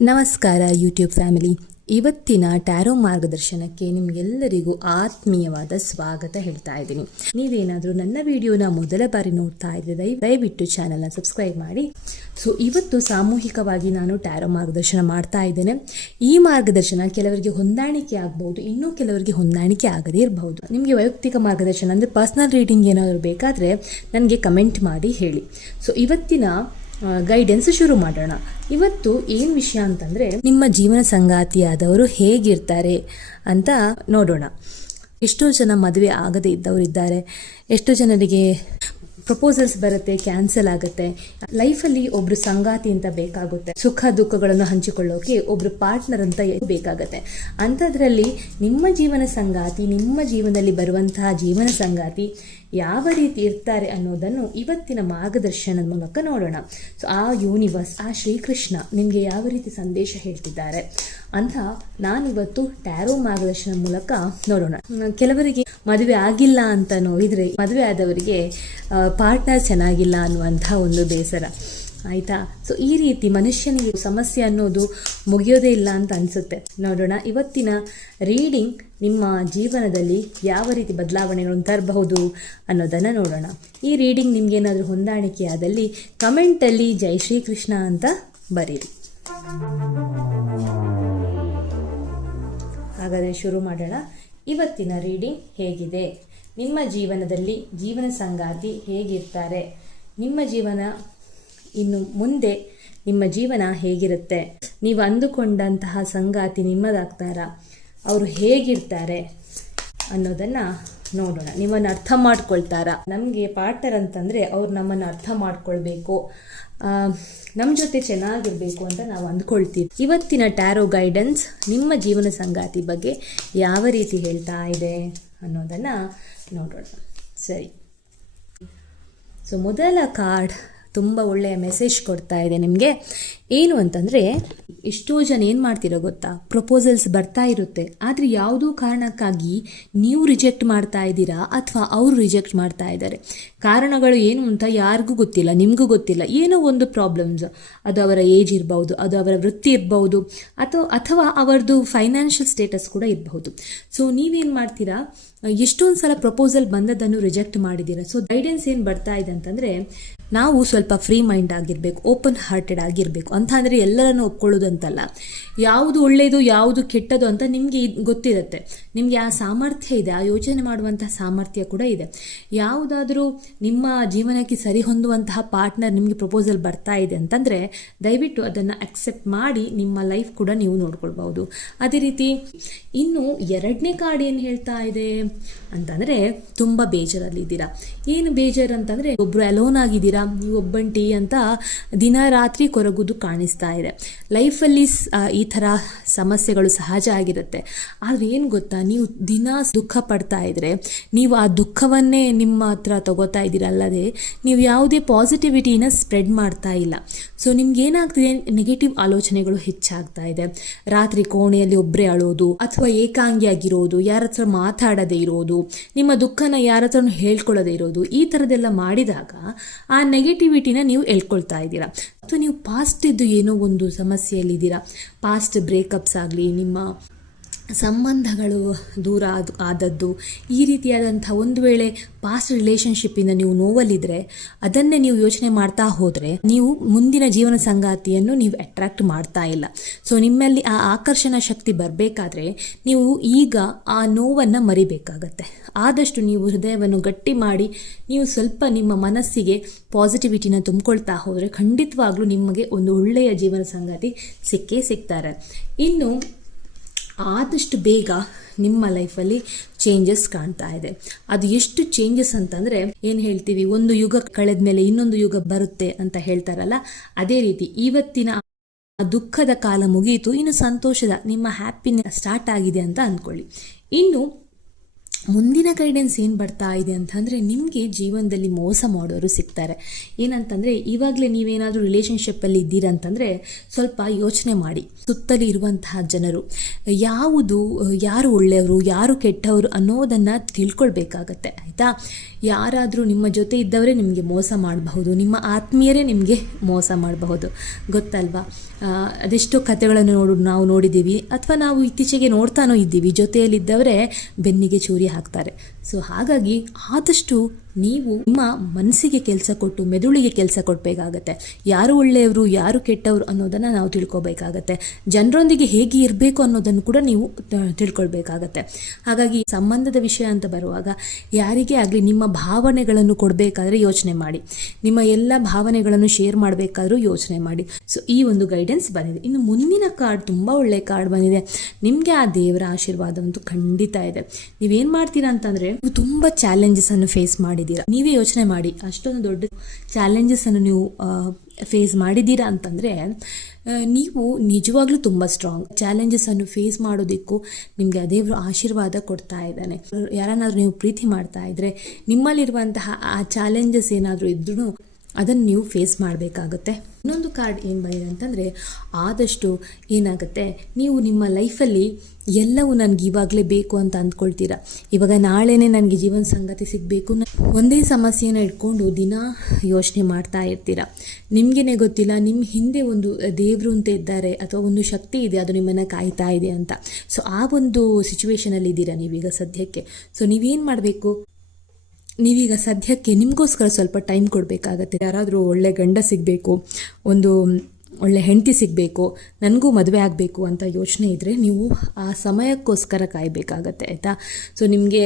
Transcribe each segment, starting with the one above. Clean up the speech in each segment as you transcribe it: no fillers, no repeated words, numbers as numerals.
ನಮಸ್ಕಾರ YouTube family. ಇವತ್ತಿನ taro ಮಾರ್ಗದರ್ಶನಕ್ಕೆ ನಿಮಗೆಲ್ಲರಿಗೂ ಆತ್ಮೀಯವಾದ ಸ್ವಾಗತ ಹೇಳ್ತಾ ಇದ್ದೀನಿ. ನೀವೇನಾದರೂ ನನ್ನ ವಿಡಿಯೋನ ಮೊದಲ ಬಾರಿ ನೋಡ್ತಾ ಇದ್ದರೆ ದಯವಿಟ್ಟು ಚಾನಲ್ನ ಸಬ್ಸ್ಕ್ರೈಬ್ ಮಾಡಿ. ಇವತ್ತು ಸಾಮೂಹಿಕವಾಗಿ ನಾನು ಟ್ಯಾರೋ ಮಾರ್ಗದರ್ಶನ ಮಾಡ್ತಾ ಇದ್ದೇನೆ. ಈ ಮಾರ್ಗದರ್ಶನ ಕೆಲವರಿಗೆ ಹೊಂದಾಣಿಕೆ ಆಗಬಹುದು, ಇನ್ನೂ ಕೆಲವರಿಗೆ ಹೊಂದಾಣಿಕೆ ಆಗದೇ ಇರಬಹುದು. ನಿಮಗೆ ವೈಯಕ್ತಿಕ ಮಾರ್ಗದರ್ಶನ ಅಂದರೆ ಪರ್ಸನಲ್ ರೀಡಿಂಗ್ ಏನಾದರೂ ಬೇಕಾದರೆ ನನಗೆ ಕಮೆಂಟ್ ಮಾಡಿ ಹೇಳಿ. ಇವತ್ತಿನ ಗೈಡೆನ್ಸ್ ಶುರು ಮಾಡೋಣ. ಇವತ್ತು ಏನು ವಿಷಯ ಅಂತಂದರೆ, ನಿಮ್ಮ ಜೀವನ ಸಂಗಾತಿಯಾದವರು ಹೇಗಿರ್ತಾರೆ ಅಂತ ನೋಡೋಣ. ಎಷ್ಟೋ ಜನ ಮದುವೆ ಆಗದೇ ಇದ್ದವರಿದ್ದಾರೆ, ಎಷ್ಟೋ ಜನರಿಗೆ ಪ್ರಪೋಸಲ್ಸ್ ಬರುತ್ತೆ, ಕ್ಯಾನ್ಸಲ್ ಆಗುತ್ತೆ. ಲೈಫಲ್ಲಿ ಒಬ್ರು ಸಂಗಾತಿ ಅಂತ ಬೇಕಾಗುತ್ತೆ, ಸುಖ ದುಃಖಗಳನ್ನು ಹಂಚಿಕೊಳ್ಳೋಕೆ ಒಬ್ರು ಪಾರ್ಟ್ನರ್ ಅಂತ ಬೇಕಾಗತ್ತೆ. ಅಂಥದ್ರಲ್ಲಿ ನಿಮ್ಮ ಜೀವನ ಸಂಗಾತಿ, ನಿಮ್ಮ ಜೀವನದಲ್ಲಿ ಬರುವಂತಹ ಜೀವನ ಸಂಗಾತಿ ಯಾವ ರೀತಿ ಇರ್ತಾರೆ ಅನ್ನೋದನ್ನು ಇವತ್ತಿನ ಮಾರ್ಗದರ್ಶನದ ಮೂಲಕ ನೋಡೋಣ. ಆ ಯೂನಿವರ್ಸ್, ಆ ಶ್ರೀಕೃಷ್ಣ ನಿಮಗೆ ಯಾವ ರೀತಿ ಸಂದೇಶ ಹೇಳ್ತಿದ್ದಾರೆ ಅಂತ ನಾನಿವತ್ತು ಟ್ಯಾರೋ ಮಾರ್ಗದರ್ಶನ ಮೂಲಕ ನೋಡೋಣ. ಕೆಲವರಿಗೆ ಮದುವೆ ಆಗಿಲ್ಲ ಅಂತ ನೋಡಿದರೆ, ಮದುವೆ ಆದವರಿಗೆ ಪಾರ್ಟ್ನರ್ ಚೆನ್ನಾಗಿಲ್ಲ ಅನ್ನುವಂಥ ಒಂದು ಬೇಸರ, ಆಯಿತಾ? ಈ ರೀತಿ ಮನುಷ್ಯನಿಗೆ ಸಮಸ್ಯೆ ಅನ್ನೋದು ಮುಗಿಯೋದೇ ಇಲ್ಲ ಅಂತ ಅನಿಸುತ್ತೆ. ನೋಡೋಣ, ಇವತ್ತಿನ ರೀಡಿಂಗ್ ನಿಮ್ಮ ಜೀವನದಲ್ಲಿ ಯಾವ ರೀತಿ ಬದಲಾವಣೆಗಳನ್ನು ತರಬಹುದು ಅನ್ನೋದನ್ನು ನೋಡೋಣ. ಈ ರೀಡಿಂಗ್ ನಿಮಗೇನಾದರೂ ಹೊಂದಾಣಿಕೆ ಆದಲ್ಲಿ ಕಮೆಂಟಲ್ಲಿ ಜೈ ಶ್ರೀಕೃಷ್ಣ ಅಂತ ಬರೀರಿ. ಹಾಗಾದರೆ ಶುರು ಮಾಡೋಣ. ಇವತ್ತಿನ ರೀಡಿಂಗ್ ಹೇಗಿದೆ? ನಿಮ್ಮ ಜೀವನದಲ್ಲಿ ಜೀವನ ಸಂಗಾತಿ ಹೇಗಿರ್ತಾರೆ? ನಿಮ್ಮ ಜೀವನ ಇನ್ನು ಮುಂದೆ ನಿಮ್ಮ ಜೀವನ ಹೇಗಿರುತ್ತೆ? ನೀವು ಅಂದುಕೊಂಡಂತಹ ಸಂಗಾತಿ ನಿಮ್ಮದಾಗ್ತಾರಾ? ಅವರು ಹೇಗಿರ್ತಾರೆ ಅನ್ನೋದನ್ನು ನೋಡೋಣ. ನಿಮ್ಮನ್ನು ಅರ್ಥ ಮಾಡ್ಕೊಳ್ತಾರಾ? ನಮಗೆ ಪಾರ್ಟ್ನರ್ ಅಂತಂದರೆ ಅವ್ರು ನಮ್ಮನ್ನು ಅರ್ಥ ಮಾಡ್ಕೊಳ್ಬೇಕು, ನಮ್ಮ ಜೊತೆ ಚೆನ್ನಾಗಿರಬೇಕು ಅಂತ ನಾವು ಅಂದ್ಕೊಳ್ತೀವಿ. ಇವತ್ತಿನ ಟ್ಯಾರೋ ಗೈಡೆನ್ಸ್ ನಿಮ್ಮ ಜೀವನ ಸಂಗಾತಿ ಬಗ್ಗೆ ಯಾವ ರೀತಿ ಹೇಳ್ತಾ ಇದೆ ಅನ್ನೋದನ್ನು ನೋಡೋಣ. ಸರಿ, ಮೊದಲ ಕಾರ್ಡ್ ತುಂಬ ಒಳ್ಳೆಯ ಮೆಸೇಜ್ ಕೊಡ್ತಾ ಇದೆ ನಿಮಗೆ. ಏನು ಅಂತಂದರೆ, ಎಷ್ಟೋ ಜನ ಏನು ಮಾಡ್ತೀರೋ ಗೊತ್ತಾ, ಪ್ರಪೋಸಲ್ಸ್ ಬರ್ತಾ ಇರುತ್ತೆ, ಆದರೆ ಯಾವುದೋ ಕಾರಣಕ್ಕಾಗಿ ನೀವು ರಿಜೆಕ್ಟ್ ಮಾಡ್ತಾ ಇದ್ದೀರಾ ಅಥವಾ ಅವರು ರಿಜೆಕ್ಟ್ ಮಾಡ್ತಾ ಇದ್ದಾರೆ. ಕಾರಣಗಳು ಏನು ಅಂತ ಯಾರಿಗೂ ಗೊತ್ತಿಲ್ಲ, ನಿಮಗೂ ಗೊತ್ತಿಲ್ಲ. ಏನೋ ಒಂದು ಪ್ರಾಬ್ಲಮ್ಸ್, ಅದು ಅವರ ಏಜ್ ಇರ್ಬೋದು, ಅದು ಅವರ ವೃತ್ತಿ ಇರ್ಬೋದು, ಅಥವಾ ಅವರದ್ದು ಫೈನಾನ್ಷಿಯಲ್ ಸ್ಟೇಟಸ್ ಕೂಡ ಇರಬಹುದು. ನೀವೇನು ಮಾಡ್ತೀರಾ, ಎಷ್ಟೊಂದು ಸಲ ಪ್ರಪೋಸಲ್ ಬಂದದನ್ನು ರಿಜೆಕ್ಟ್ ಮಾಡಿದ್ದೀರಾ. ಗೈಡೆನ್ಸ್ ಏನು ಬರ್ತಾ ಇದೆ ಅಂತಂದರೆ, ನಾವು ಸ್ವಲ್ಪ ಫ್ರೀ ಮೈಂಡ್ ಆಗಿರಬೇಕು, ಓಪನ್ ಹಾರ್ಟೆಡ್ ಆಗಿರಬೇಕು. ಅಂತ ಅಂದರೆ ಎಲ್ಲರನ್ನು ಒಪ್ಕೊಳ್ಳೋದಂತಲ್ಲ, ಯಾವುದು ಒಳ್ಳೆಯದು ಯಾವುದು ಕೆಟ್ಟದು ಅಂತ ನಿಮಗೆ ಗೊತ್ತಿರುತ್ತೆ. ನಿಮಗೆ ಆ ಸಾಮರ್ಥ್ಯ ಇದೆ, ಆ ಯೋಚನೆ ಮಾಡುವಂತಹ ಸಾಮರ್ಥ್ಯ ಕೂಡ ಇದೆ. ಯಾವುದಾದ್ರೂ ನಿಮ್ಮ ಜೀವನಕ್ಕೆ ಸರಿ ಹೊಂದುವಂತಹ ಪಾರ್ಟ್ನರ್ ನಿಮಗೆ ಪ್ರಪೋಸಲ್ ಬರ್ತಾ ಇದೆ ಅಂತಂದರೆ ದಯವಿಟ್ಟು ಅದನ್ನು ಅಕ್ಸೆಪ್ಟ್ ಮಾಡಿ ನಿಮ್ಮ ಲೈಫ್ ಕೂಡ ನೀವು ನೋಡ್ಕೊಳ್ಬಹುದು. ಅದೇ ರೀತಿ ಇನ್ನು ಎರಡನೇ ಕಾರ್ಡ್ ಏನು ಹೇಳ್ತಾ ಇದೆ ಅಂತಂದರೆ, ತುಂಬ ಬೇಜಾರಲ್ಲಿದ್ದೀರಾ. ಏನು ಬೇಜಾರು ಅಂತಂದರೆ, ಒಬ್ಬರು ಅಲೋನ್ ಆಗಿದ್ದೀರಾ, ನೀವು ಒಬ್ಬಂಟಿ ಅಂತ ದಿನ ರಾತ್ರಿ ಕೊರಗುದು ಕಾಣಿಸ್ತಾ ಇದೆ. ಲೈಫಲ್ಲಿ ಈ ಥರ ಸಮಸ್ಯೆಗಳು ಸಹಜ ಆಗಿರುತ್ತೆ. ಆದರೆ ಏನು ಗೊತ್ತಾ, ನೀವು ದಿನ ದುಃಖ ಪಡ್ತಾ ಇದ್ರೆ ನೀವು ಆ ದುಃಖವನ್ನೇ ನಿಮ್ಮ ಹತ್ರ ತಗೋತಾ ಇದ್ದೀರಾ, ಅಲ್ಲದೆ ನೀವು ಯಾವುದೇ ಪಾಸಿಟಿವಿಟಿನ ಸ್ಪ್ರೆಡ್ ಮಾಡ್ತಾ ಇಲ್ಲ. ನಿಮ್ಗೆ ಏನಾಗ್ತಿದೆ, ನೆಗೆಟಿವ್ ಆಲೋಚನೆಗಳು ಹೆಚ್ಚಾಗ್ತಾ ಇದೆ. ರಾತ್ರಿ ಕೋಣೆಯಲ್ಲಿ ಒಬ್ಬರೇ ಅಳೋದು, ಅಥವಾ ಏಕಾಂಗಿಯಾಗಿರೋದು, ಯಾರ ಹತ್ರ ಮಾತಾಡದೇ ಇರೋದು, ನಿಮ್ಮ ದುಃಖನ ಯಾರ ಹತ್ರ ಹೇಳ್ಕೊಳ್ಳೋದೇ ಇರೋದು, ಈ ಥರದ್ದೆಲ್ಲ ಮಾಡಿದಾಗ ಆ ನೆಗೆಟಿವಿಟಿನ ನೀವು ಹೇಳ್ಕೊಳ್ತಾ ಇದ್ದೀರಾ. ಅಥವಾ ನೀವು ಪಾಸ್ಟ್ ಇದ್ದು ಏನೋ ಒಂದು ಸಮಸ್ಯೆಯಲ್ಲಿದ್ದೀರಾ, ಪಾಸ್ಟ್ ಬ್ರೇಕಪ್ಸ್ ಆಗಲಿ, ನಿಮ್ಮ ಸಂಬಂಧಗಳು ದೂರ ಆದದ್ದು, ಈ ರೀತಿಯಾದಂಥ ಒಂದು ವೇಳೆ ಪಾಸ್ಟ್ ರಿಲೇಷನ್ಶಿಪ್ಪಿಂದ ನೀವು ನೋವಲ್ಲಿದ್ದರೆ ಅದನ್ನೇ ನೀವು ಯೋಚನೆ ಮಾಡ್ತಾ ಹೋದರೆ ನೀವು ಮುಂದಿನ ಜೀವನ ಸಂಗಾತಿಯನ್ನು ನೀವು ಅಟ್ರಾಕ್ಟ್ ಮಾಡ್ತಾ ಇಲ್ಲ. ನಿಮ್ಮಲ್ಲಿ ಆ ಆಕರ್ಷಣಾ ಶಕ್ತಿ ಬರಬೇಕಾದ್ರೆ ನೀವು ಈಗ ಆ ನೋವನ್ನು ಮರಿಬೇಕಾಗತ್ತೆ. ಆದಷ್ಟು ನೀವು ಹೃದಯವನ್ನು ಗಟ್ಟಿ ಮಾಡಿ ನೀವು ಸ್ವಲ್ಪ ನಿಮ್ಮ ಮನಸ್ಸಿಗೆ ಪಾಸಿಟಿವಿಟಿನ ತುಂಬಿಕೊಳ್ತಾ ಹೋದರೆ ಖಂಡಿತವಾಗ್ಲೂ ನಿಮಗೆ ಒಂದು ಒಳ್ಳೆಯ ಜೀವನ ಸಂಗಾತಿ ಸಿಕ್ಕೇ ಸಿಗ್ತಾರೆ. ಇನ್ನು ಆದಷ್ಟು ಬೇಗ ನಿಮ್ಮ ಲೈಫಲ್ಲಿ ಚೇಂಜಸ್ ಕಾಣ್ತಾ ಇದೆ. ಅದು ಎಷ್ಟು ಚೇಂಜಸ್ ಅಂತಂದರೆ, ಏನು ಹೇಳ್ತೀವಿ, ಒಂದು ಯುಗ ಕಳೆದ ಮೇಲೆ ಇನ್ನೊಂದು ಯುಗ ಬರುತ್ತೆ ಅಂತ ಹೇಳ್ತಾರಲ್ಲ, ಅದೇ ರೀತಿ ಇವತ್ತಿನ ದುಃಖದ ಕಾಲ ಮುಗಿಯಿತು, ಇನ್ನು ಸಂತೋಷದ ನಿಮ್ಮ ಹ್ಯಾಪಿನೆಸ್ ಸ್ಟಾರ್ಟ್ ಆಗಿದೆ ಅಂತ ಅಂದ್ಕೊಳ್ಳಿ. ಇನ್ನು ಮುಂದಿನ ಗೈಡೆನ್ಸ್ ಏನು ಬರ್ತಾ ಇದೆ ಅಂತಂದರೆ, ನಿಮಗೆ ಜೀವನದಲ್ಲಿ ಮೋಸ ಮಾಡೋರು ಸಿಗ್ತಾರೆ. ಏನಂತಂದರೆ, ಇವಾಗಲೇ ನೀವೇನಾದರೂ ರಿಲೇಷನ್ಶಿಪ್ಪಲ್ಲಿ ಇದ್ದೀರಂತಂದರೆ ಸ್ವಲ್ಪ ಯೋಚನೆ ಮಾಡಿ. ಸುತ್ತಲೂ ಇರುವಂತಹ ಜನರು ಯಾರು ಒಳ್ಳೆಯವರು ಯಾರು ಕೆಟ್ಟವರು ಅನ್ನೋದನ್ನು ತಿಳ್ಕೊಳ್ಬೇಕಾಗತ್ತೆ, ಆಯಿತಾ? ಯಾರಾದರೂ ನಿಮ್ಮ ಜೊತೆ ಇದ್ದವರೇ ನಿಮಗೆ ಮೋಸ ಮಾಡಬಹುದು, ನಿಮ್ಮ ಆತ್ಮೀಯರೇ ನಿಮಗೆ ಮೋಸ ಮಾಡಬಹುದು, ಗೊತ್ತಲ್ವಾ? ಅದೆಷ್ಟೋ ಕಥೆಗಳನ್ನು ನಾವು ನೋಡಿದ್ದೀವಿ, ಅಥವಾ ನಾವು ಇತ್ತೀಚೆಗೆ ನೋಡ್ತಾನೋ ಇದ್ದೀವಿ. ಜೊತೆಯಲ್ಲಿದ್ದವರೇ ಬೆನ್ನಿಗೆ ಚೂರಿ ಹಾಕ್ತಾರೆ. ಸೊ ಹಾಗಾಗಿ ಆದಷ್ಟು ನೀವು ನಿಮ್ಮ ಮನಸ್ಸಿಗೆ ಕೆಲಸ ಕೊಟ್ಟು ಮೆದುಳಿಗೆ ಕೆಲಸ ಕೊಡಬೇಕಾಗತ್ತೆ. ಯಾರು ಒಳ್ಳೆಯವರು ಯಾರು ಕೆಟ್ಟವರು ಅನ್ನೋದನ್ನು ನಾವು ತಿಳ್ಕೊಬೇಕಾಗತ್ತೆ. ಜನರೊಂದಿಗೆ ಹೇಗೆ ಇರಬೇಕು ಅನ್ನೋದನ್ನು ಕೂಡ ನೀವು ತಿಳ್ಕೊಳ್ಬೇಕಾಗತ್ತೆ. ಹಾಗಾಗಿ ಸಂಬಂಧದ ವಿಷಯ ಅಂತ ಬರುವಾಗ ಯಾರಿಗೇ ಆಗಲಿ ನಿಮ್ಮ ಭಾವನೆಗಳನ್ನು ಕೊಡಬೇಕಾದ್ರೆ ಯೋಚನೆ ಮಾಡಿ, ನಿಮ್ಮ ಎಲ್ಲ ಭಾವನೆಗಳನ್ನು ಶೇರ್ ಮಾಡಬೇಕಾದ್ರೂ ಯೋಚನೆ ಮಾಡಿ. ಸೊ ಈ ಒಂದು ಗೈಡೆನ್ಸ್ ಬಂದಿದೆ. ಇನ್ನು ಮುಂದಿನ ಕಾರ್ಡ್ ತುಂಬ ಒಳ್ಳೆಯ ಕಾರ್ಡ್ ಬಂದಿದೆ. ನಿಮಗೆ ಆ ದೇವರ ಆಶೀರ್ವಾದ ಅಂತೂ ಖಂಡಿತ ಇದೆ. ನೀವೇನು ಮಾಡ್ತೀರಾ ಅಂತಂದರೆ, ನೀವು ತುಂಬ ಚಾಲೆಂಜಸನ್ನು ಫೇಸ್ ಮಾಡಿದ್ದೀರಾ. ನೀವೇ ಯೋಚನೆ ಮಾಡಿ, ಅಷ್ಟೊಂದು ದೊಡ್ಡ ಚಾಲೆಂಜಸನ್ನು ನೀವು ಫೇಸ್ ಮಾಡಿದ್ದೀರಾ ಅಂತಂದರೆ ನೀವು ನಿಜವಾಗ್ಲೂ ತುಂಬ ಸ್ಟ್ರಾಂಗ್. ಚಾಲೆಂಜಸನ್ನು ಫೇಸ್ ಮಾಡೋದಕ್ಕೂ ನಿಮಗೆ ದೇವರು ಆಶೀರ್ವಾದ ಕೊಡ್ತಾ ಇದ್ದಾನೆ. ಯಾರನ್ನಾದ್ರೂ ನೀವು ಪ್ರೀತಿ ಮಾಡ್ತಾ ಇದ್ದರೆ ನಿಮ್ಮಲ್ಲಿರುವಂತಹ ಆ ಚಾಲೆಂಜಸ್ ಏನಾದರೂ ಇದ್ರೂ ಅದನ್ನು ನೀವು ಫೇಸ್ ಮಾಡಬೇಕಾಗುತ್ತೆ. ಇನ್ನೊಂದು ಕಾರ್ಡ್ ಏನು ಬಂದಿದೆ ಅಂತಂದರೆ, ಆದಷ್ಟು ಏನಾಗುತ್ತೆ, ನೀವು ನಿಮ್ಮ ಲೈಫಲ್ಲಿ ಎಲ್ಲವೂ ನನಗೆ ಇವಾಗಲೇ ಬೇಕು ಅಂತ ಅಂದ್ಕೊಳ್ತೀರಾ. ಇವಾಗ ನಾಳೆನೇ ನನಗೆ ಜೀವನ ಸಂಗಾತಿ ಸಿಗಬೇಕು, ಒಂದೇ ಸಮಸ್ಯೆನ ಇಟ್ಕೊಂಡು ದಿನ ಯೋಚನೆ ಮಾಡ್ತಾ ಇರ್ತೀರ. ನಿಮಗೇನೆ ಗೊತ್ತಿಲ್ಲ ನಿಮ್ಮ ಹಿಂದೆ ಒಂದು ದೇವರು ಅಂತ ಇದ್ದಾರೆ ಅಥವಾ ಒಂದು ಶಕ್ತಿ ಇದೆ, ಅದು ನಿಮ್ಮನ್ನು ಕಾಯ್ತಾ ಇದೆ ಅಂತ. ಸೊ ಆ ಒಂದು ಸಿಚುವೇಶನಲ್ಲಿ ಇದ್ದೀರಾ ನೀವೀಗ ಸದ್ಯಕ್ಕೆ. ಸೊ ನೀವೇನು ಮಾಡಬೇಕು, ನೀವೀಗ ಸದ್ಯಕ್ಕೆ ನಿಮಗೋಸ್ಕರ ಸ್ವಲ್ಪ ಟೈಮ್ ಕೊಡಬೇಕಾಗತ್ತೆ. ಯಾರಾದರೂ ಒಳ್ಳೆ ಗಂಡ ಸಿಗಬೇಕು, ಒಂದು ಒಳ್ಳೆ ಹೆಂಡತಿ ಸಿಗಬೇಕು, ನನಗೂ ಮದುವೆ ಆಗಬೇಕು ಅಂತ ಯೋಚನೆ ಇದ್ದರೆ ನೀವು ಆ ಸಮಯಕ್ಕೋಸ್ಕರ ಕಾಯಬೇಕಾಗತ್ತೆ, ಆಯಿತಾ. ಸೊ ನಿಮಗೆ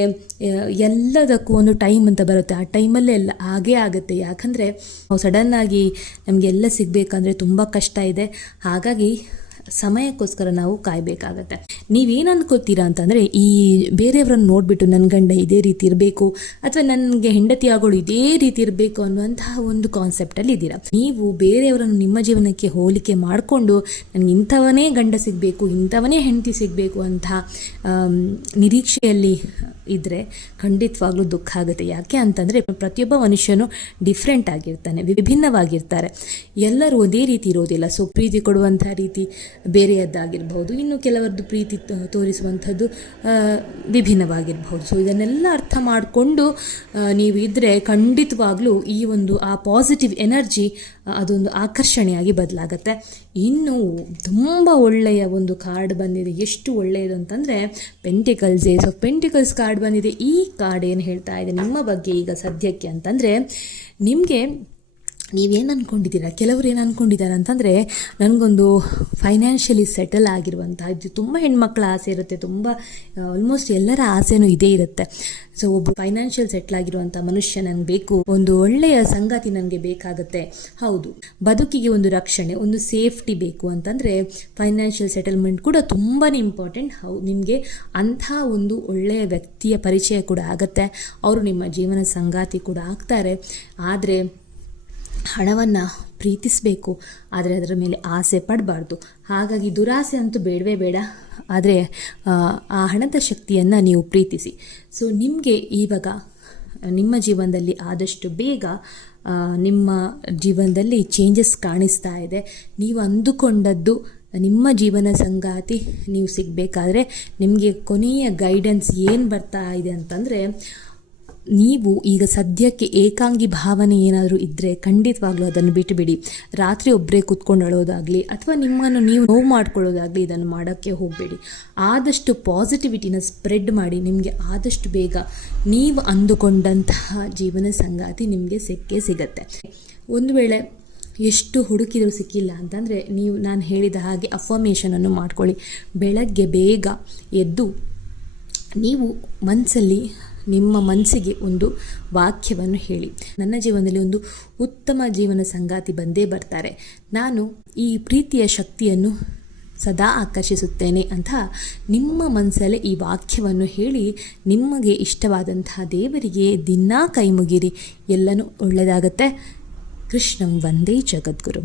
ಎಲ್ಲದಕ್ಕೂ ಒಂದು ಟೈಮ್ ಅಂತ ಬರುತ್ತೆ. ಆ ಟೈಮಲ್ಲೇ ಎಲ್ಲ ಹಾಗೇ ಆಗುತ್ತೆ. ಯಾಕಂದರೆ ನಾವು ಸಡನ್ನಾಗಿ ನಮಗೆಲ್ಲ ಸಿಗಬೇಕಂದ್ರೆ ತುಂಬ ಕಷ್ಟ ಇದೆ. ಹಾಗಾಗಿ ಸಮಯಕ್ಕೋಸ್ಕರ ನಾವು ಕಾಯಬೇಕಾಗತ್ತೆ. ನೀವೇನು ಅಂದ್ಕೋತೀರಾ ಅಂತಂದರೆ, ಈ ಬೇರೆಯವರನ್ನು ನೋಡಿಬಿಟ್ಟು ನನ್ನ ಗಂಡ ಇದೇ ರೀತಿ ಇರಬೇಕು ಅಥವಾ ನನಗೆ ಹೆಂಡತಿ ಆಗೋಳು ಇದೇ ರೀತಿ ಇರಬೇಕು ಅನ್ನುವಂತಹ ಒಂದು ಕಾನ್ಸೆಪ್ಟಲ್ಲಿ ಇದ್ದೀರಾ. ನೀವು ಬೇರೆಯವರನ್ನು ನಿಮ್ಮ ಜೀವನಕ್ಕೆ ಹೋಲಿಕೆ ಮಾಡಿಕೊಂಡು ನನಗೆ ಇಂಥವನೇ ಗಂಡ ಸಿಗಬೇಕು, ಇಂಥವನೇ ಹೆಂಡತಿ ಸಿಗಬೇಕು ಅಂತ ನಿರೀಕ್ಷೆಯಲ್ಲಿ ಇದ್ದರೆ ಖಂಡಿತವಾಗ್ಲೂ ದುಃಖ ಆಗುತ್ತೆ. ಯಾಕೆ ಅಂತಂದರೆ ಪ್ರತಿಯೊಬ್ಬ ಮನುಷ್ಯನು ಡಿಫ್ರೆಂಟ್ ಆಗಿರ್ತಾನೆ, ವಿಭಿನ್ನವಾಗಿರ್ತಾರೆ. ಎಲ್ಲರೂ ಒಂದೇ ರೀತಿ ಇರೋದಿಲ್ಲ. ಸೊ ಪ್ರೀತಿ ಕೊಡುವಂಥ ರೀತಿ ಬೇರೆಯದ್ದಾಗಿರ್ಬೋದು, ಇನ್ನು ಕೆಲವರದ್ದು ಪ್ರೀತಿ ತೋರಿಸುವಂಥದ್ದು ವಿಭಿನ್ನವಾಗಿರ್ಬೋದು. ಸೊ ಇದನ್ನೆಲ್ಲ ಅರ್ಥ ಮಾಡಿಕೊಂಡು ನೀವು ಇದ್ದರೆ ಖಂಡಿತವಾಗ್ಲೂ ಈ ಒಂದು ಆ ಪಾಸಿಟಿವ್ ಎನರ್ಜಿ ಅದೊಂದು ಆಕರ್ಷಣೆಯಾಗಿ ಬದಲಾಗತ್ತೆ. ಇನ್ನು ತುಂಬ ಒಳ್ಳೆಯ ಒಂದು ಕಾರ್ಡ್ ಬಂದಿದೆ. ಎಷ್ಟು ಒಳ್ಳೆಯದು ಅಂತಂದರೆ pentacles, ace of pentacles card ಬಂದಿದೆ. ಈ ಕಾರ್ಡ್ ಏನು ಹೇಳ್ತಾ ಇದೆ ನಿಮ್ಮ ಬಗ್ಗೆ ಈಗ ಸದ್ಯಕ್ಕೆ ಅಂತಂದರೆ, ನಿಮಗೆ ನೀವೇನು ಅಂದ್ಕೊಂಡಿದ್ದೀರಾ, ಕೆಲವರು ಏನು ಅಂದ್ಕೊಂಡಿದ್ದಾರೆ ಅಂತಂದರೆ, ನನಗೊಂದು ಫೈನಾನ್ಷಿಯಲಿ ಸೆಟಲ್ ಆಗಿರುವಂಥ, ಇದು ತುಂಬ ಹೆಣ್ಮಕ್ಳ ಆಸೆ ಇರುತ್ತೆ, ತುಂಬ ಆಲ್ಮೋಸ್ಟ್ ಎಲ್ಲರ ಆಸೆನೂ ಇದೇ ಇರುತ್ತೆ. ಸೊ ಒಬ್ಬ ಫೈನಾನ್ಷಿಯಲ್ ಸೆಟ್ಲ್ ಆಗಿರುವಂಥ ಮನುಷ್ಯ ನನಗೆ ಬೇಕು, ಒಂದು ಒಳ್ಳೆಯ ಸಂಗಾತಿ ನನಗೆ ಬೇಕಾಗುತ್ತೆ. ಹೌದು, ಬದುಕಿಗೆ ಒಂದು ರಕ್ಷಣೆ, ಒಂದು ಸೇಫ್ಟಿ ಬೇಕು ಅಂತಂದರೆ ಫೈನಾನ್ಷಿಯಲ್ ಸೆಟಲ್ಮೆಂಟ್ ಕೂಡ ತುಂಬಾ ಇಂಪಾರ್ಟೆಂಟ್. ನಿಮಗೆ ಅಂಥ ಒಂದು ಒಳ್ಳೆಯ ವ್ಯಕ್ತಿಯ ಪರಿಚಯ ಕೂಡ ಆಗುತ್ತೆ, ಅವರು ನಿಮ್ಮ ಜೀವನ ಸಂಗಾತಿ ಕೂಡ ಆಗ್ತಾರೆ. ಆದರೆ ಹಣವನ್ನು ಪ್ರೀತಿಸಬೇಕು, ಆದರೆ ಅದರ ಮೇಲೆ ಆಸೆ ಪಡಬಾರ್ದು. ಹಾಗಾಗಿ ದುರಾಸೆ ಅಂತೂ ಬೇಡವೇ ಬೇಡ, ಆದರೆ ಆ ಹಣದ ಶಕ್ತಿಯನ್ನು ನೀವು ಪ್ರೀತಿಸಿ. ಸೊ ನಿಮಗೆ ಇವಾಗ ನಿಮ್ಮ ಜೀವನದಲ್ಲಿ ಆದಷ್ಟು ಬೇಗ ನಿಮ್ಮ ಜೀವನದಲ್ಲಿ ಚೇಂಜಸ್ ಕಾಣಿಸ್ತಾ ಇದೆ. ನೀವು ಅಂದುಕೊಂಡದ್ದು ನಿಮ್ಮ ಜೀವನ ಸಂಗಾತಿ ನೀವು ಸಿಗಬೇಕಾದ್ರೆ ನಿಮಗೆ ಕೊನೆಯ ಗೈಡೆನ್ಸ್ ಏನು ಬರ್ತಾ ಇದೆ ಅಂತಂದರೆ, ನೀವು ಈಗ ಸದ್ಯಕ್ಕೆ ಏಕಾಂಗಿ ಭಾವನೆ ಏನಾದರೂ ಇದ್ದರೆ ಖಂಡಿತವಾಗ್ಲೂ ಅದನ್ನು ಬಿಟ್ಟುಬಿಡಿ. ರಾತ್ರಿ ಒಬ್ಬರೇ ಕೂತ್ಕೊಂಡು ಅಳೋದಾಗಲಿ ಅಥವಾ ನಿಮ್ಮನ್ನು ನೀವು ನೋವು ಮಾಡ್ಕೊಳ್ಳೋದಾಗಲಿ ಇದನ್ನು ಮಾಡೋಕ್ಕೆ ಹೋಗಬೇಡಿ. ಆದಷ್ಟು ಪಾಸಿಟಿವಿಟಿನ ಸ್ಪ್ರೆಡ್ ಮಾಡಿ. ನಿಮಗೆ ಆದಷ್ಟು ಬೇಗ ನೀವು ಅಂದುಕೊಂಡಂತಹ ಜೀವನ ಸಂಗಾತಿ ನಿಮಗೆ ಸಿಗತ್ತೆ. ಒಂದು ವೇಳೆ ಎಷ್ಟು ಹುಡುಕಿದರೂ ಸಿಕ್ಕಿಲ್ಲ ಅಂತಂದರೆ ನಾನು ಹೇಳಿದ ಹಾಗೆ ಅಫರ್ಮೇಷನನ್ನು ಮಾಡ್ಕೊಳ್ಳಿ. ಬೆಳಗ್ಗೆ ಬೇಗ ಎದ್ದು ನೀವು ನಿಮ್ಮ ಮನಸ್ಸಿಗೆ ಒಂದು ವಾಕ್ಯವನ್ನು ಹೇಳಿ, ನನ್ನ ಜೀವನದಲ್ಲಿ ಒಂದು ಉತ್ತಮ ಜೀವನ ಸಂಗಾತಿ ಬಂದೇ ಬರ್ತಾರೆ, ನಾನು ಈ ಪ್ರೀತಿಯ ಶಕ್ತಿಯನ್ನು ಸದಾ ಆಕರ್ಷಿಸುತ್ತೇನೆ ಅಂತ ನಿಮ್ಮ ಮನಸ್ಸಲ್ಲೇ ಈ ವಾಕ್ಯವನ್ನು ಹೇಳಿ ನಿಮಗೆ ಇಷ್ಟವಾದಂತಹ ದೇವರಿಗೆ ದಿನಾ ಕೈ ಮುಗಿರಿ. ಎಲ್ಲನೂ ಒಳ್ಳೆಯದಾಗತ್ತೆ. ಕೃಷ್ಣಂ ವಂದೇ ಜಗದ್ಗುರು.